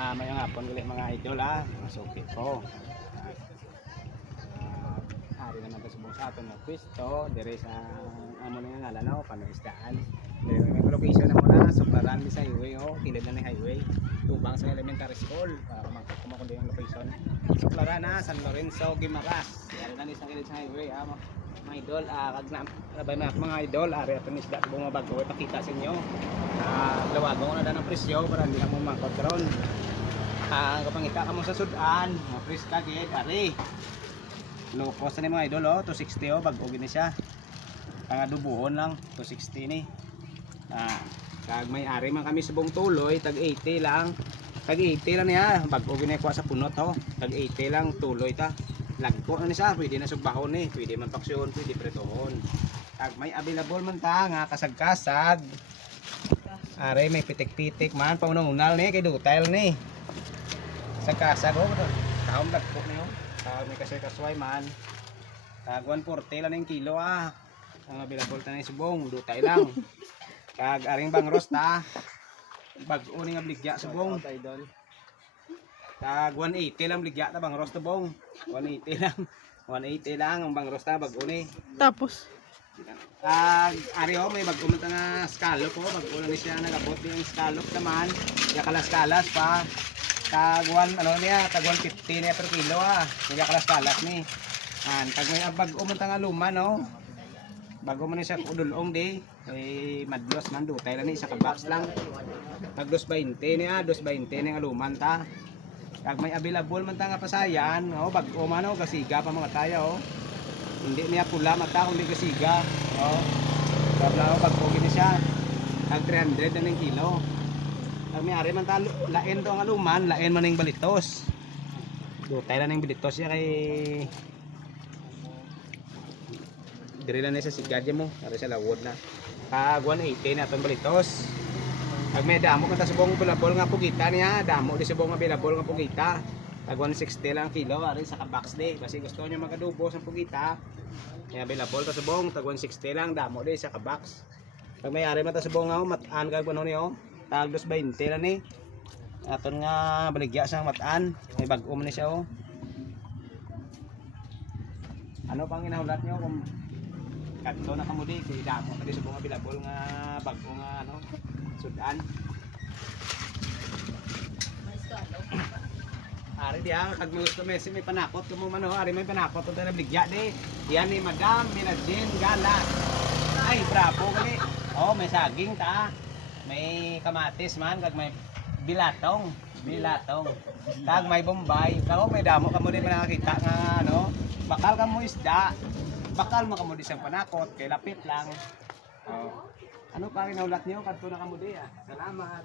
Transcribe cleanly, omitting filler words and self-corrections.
Mayong hapon ulit mga idol mga suki ko. Ari naman sa buong sa aton na pwesto dire sa amo na nga lanaw panoisdaan. Dire may location na muna Suklaran sa highway kilid na ni highway. Tubang sa elementary school para makita mo kundi yung location. Suklaran San Lorenzo, Guimaras. Ari na ni sa kilid sa highway mga idol. Kag labay mga idol ari aton isda bunga bago ipakita sa inyo. Lawago na ng presyo para hindi na mo mangkot karon. Kapangita ka mo sa sudan, mapres ka gid ari. Low cost na mga idol 260 bago gini siya. Dubuhon lang 260 ni. Kag may ari man kami subong tuloy tag 80 lang. Tag 80 lang niya bago gini ko sa punot Tag 80 lang tuloy ta. Lagko na ni siya, pwede na sugbahon ni, pwede man paksyon, pwede pretohon. Kag may available man ta nga kasag-kasag. Are may pitik-pitik man paunang-unal ni kay dutail ni. Sa kasag kahom lagpo niyo. May kasay-kasway man. Kag 140 lang ang kilo Ang available ta ni subong, dutay lang. Kag aring bangros ta. Bag-o ni nga bligya subong. Kag 180 lang bligya ta bangros subong. 180 lang. 180 lang ang bangros ta bag-o ni. Tapos Ari may bag-o man ta nga scallop bag-o lang ni siya nagabot yung scallop naman. Ya kalas-kalas pa. Tag 150 niya per kilo Ya kalas-kalas ni. Tag may bag-o man ta nga luma Bago man ni siya udulong di. Madlos man dutay lang ni isa ka box lang. Tag 220 niya, 220 ni nga luman ta. Kag may available man ta nga pasayan, bag-o man gasiga pa mga tayo Hindi niya pula mata kundi gasiga. Kabla bag-o gini siya. Tag 300 na ning kilo. Kag may ari man ta lain to nga luman, lain man ning balitos. Dutay lang ning balitos siya kay dire lang ni sa sigadya mo, ari sa lawod na. Kag 180 na atong balitos. Kag may damo kanta subong available nga pugita niya, damo di subong available nga pugita. Tag 160 lang kilo ari sa ka-box di. Kasi gusto niyo magadubo sa pugita. Kaya available ta subong tag 160 lang damo di sa ka-box. Pag may ari man ta subong matan kag kuno ni tag 220 lang ni. Aton nga baligya sa matan, may bag-o man ni siya Ano pang inahulat niyo kung kadto na kamo di kay damo kadi subong available nga bag-o nga sudan. Ari dia kag gusto may panakot kumo man ari may panakot to na bligya di. Yan ni Madam Minajin Galas. Ay bravo gali. May saging ta. May kamatis man kag may bilatong. Kag may bombay. Kag may damo kamo di nakakita nga bakal kamo isda. Bakal mo kamo di siyang panakot kay lapit lang. Ano pa rin naulat niyo kadto na kamo di Salamat.